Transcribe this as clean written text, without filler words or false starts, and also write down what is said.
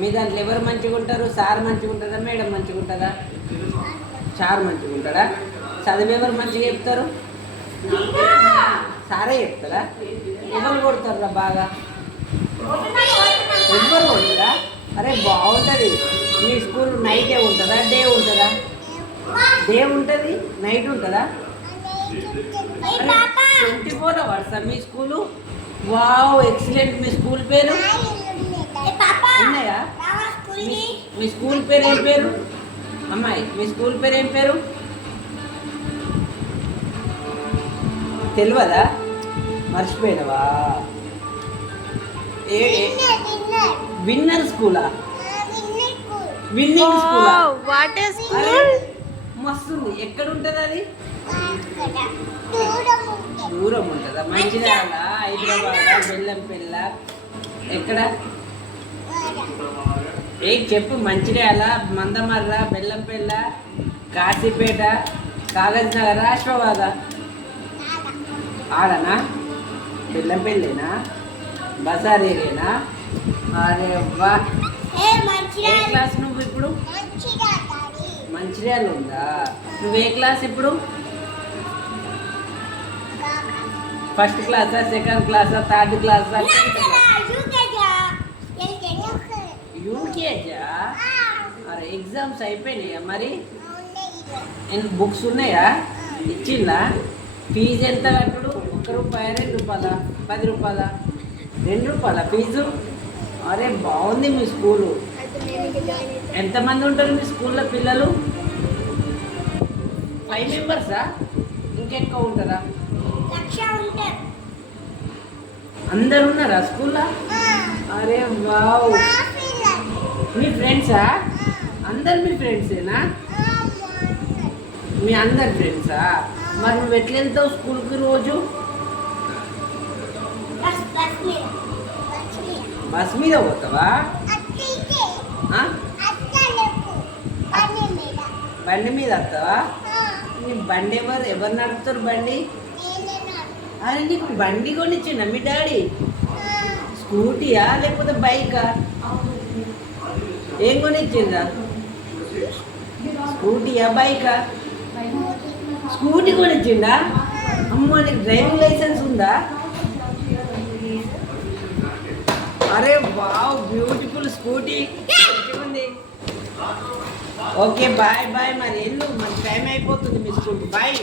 మీ దాంట్లో ఎవరు మంచిగా ఉంటారు? సార్ మంచిగా ఉంటుందా, మేడం మంచిగా ఉంటుందా? సార్ మంచిగా ఉంటాడా? చదివి ఎవరు మంచిగా చెప్తారు? సారే చెప్తారా? ఎవరు కొడతారా బాగా? ఎవ్వరు కొడతారా? అరే బాగుంటుంది. మీ స్కూల్ నైటే ఉంటుందా, డే ఉంటుందా? డే ఉంటుంది, నైట్ ఉంటుందా? 24 అవర్సా మీ స్కూలు? Wow, excellent. మీ స్కూల్ పేరు ఉన్నాయా? మీ స్కూల్ పేరు ఏం పేరు అమ్మాయి? మీ స్కూల్ పేరు ఏం పేరు తెలియదా? మర్చిపోయినవా? ఏ విన్నర్ స్కూలా? విన్నింగ్ స్కూలా? మస్తుంది. ఎక్కడ ఉంటుంది అది? దూరం ఉంటుందా? మంచిర్యాల, హైదరాబాద్, బెల్లంపల్లి, ఎక్కడ? ఏ చెప్పు. మంచిర్యాల, మందమర్ర, బెల్లంపల్లి, కాశీపేట, కాగజ్ నగర్, అశ్వవాద? ఆడనా? బెల్లంపల్లినా? బజార్ ఏరియానా? అరే వా. ఏ క్లాస్ నువ్వు ఇప్పుడు? మంచిర్యాల ఉందా? నువ్వు ఏ క్లాస్ ఇప్పుడు? ఫస్ట్ క్లాసా, సెకండ్ క్లాసా, థర్డ్ క్లాసా? యూకేజా? అరే ఎగ్జామ్స్ అయిపోయినాయా మరి? బుక్స్ ఉన్నాయా? ఇచ్చిందా? ఫీజు ఎంత కట్టుడు? ₹1, ₹2, ₹10, ₹2 ఫీజు? అరే బాగుంది మీ స్కూలు. ఎంతమంది ఉంటారు మీ స్కూల్లో పిల్లలు? 5 మెంబర్సా? ఇంకెక్కువ ఉంటారా? అందరు ఉన్నారా స్కూల్లో? అరే వావ్. మీ ఫ్రెండ్సా? అందరు మీ ఫ్రెండ్సేనా? మీ అందరు ఫ్రెండ్సా? మరి నువ్వు ఎట్లా వెళ్తావు స్కూల్కి రోజు? బస్ మీద పోతావా? బండి మీద వస్తావా? నీ బండి ఎవరు నడుపుతారు బండి? అరే నీకు బండి కొనిచ్చిండా మీ డాడీ? స్కూటీయా లేకపోతే బైకా? ఏం కొనిచ్చిందా? స్కూటీయా బైకా? స్కూటీ కొనిచ్చిండా? అమ్మో, నీకు డ్రైవింగ్ లైసెన్స్ ఉందా? అరే వావ్, బ్యూటిఫుల్ స్కూటీ ఉంది. Okay bye bye. మరి వెళ్ళు, మరి టైం అయిపోతుంది మీ స్కూల్. బాయ్.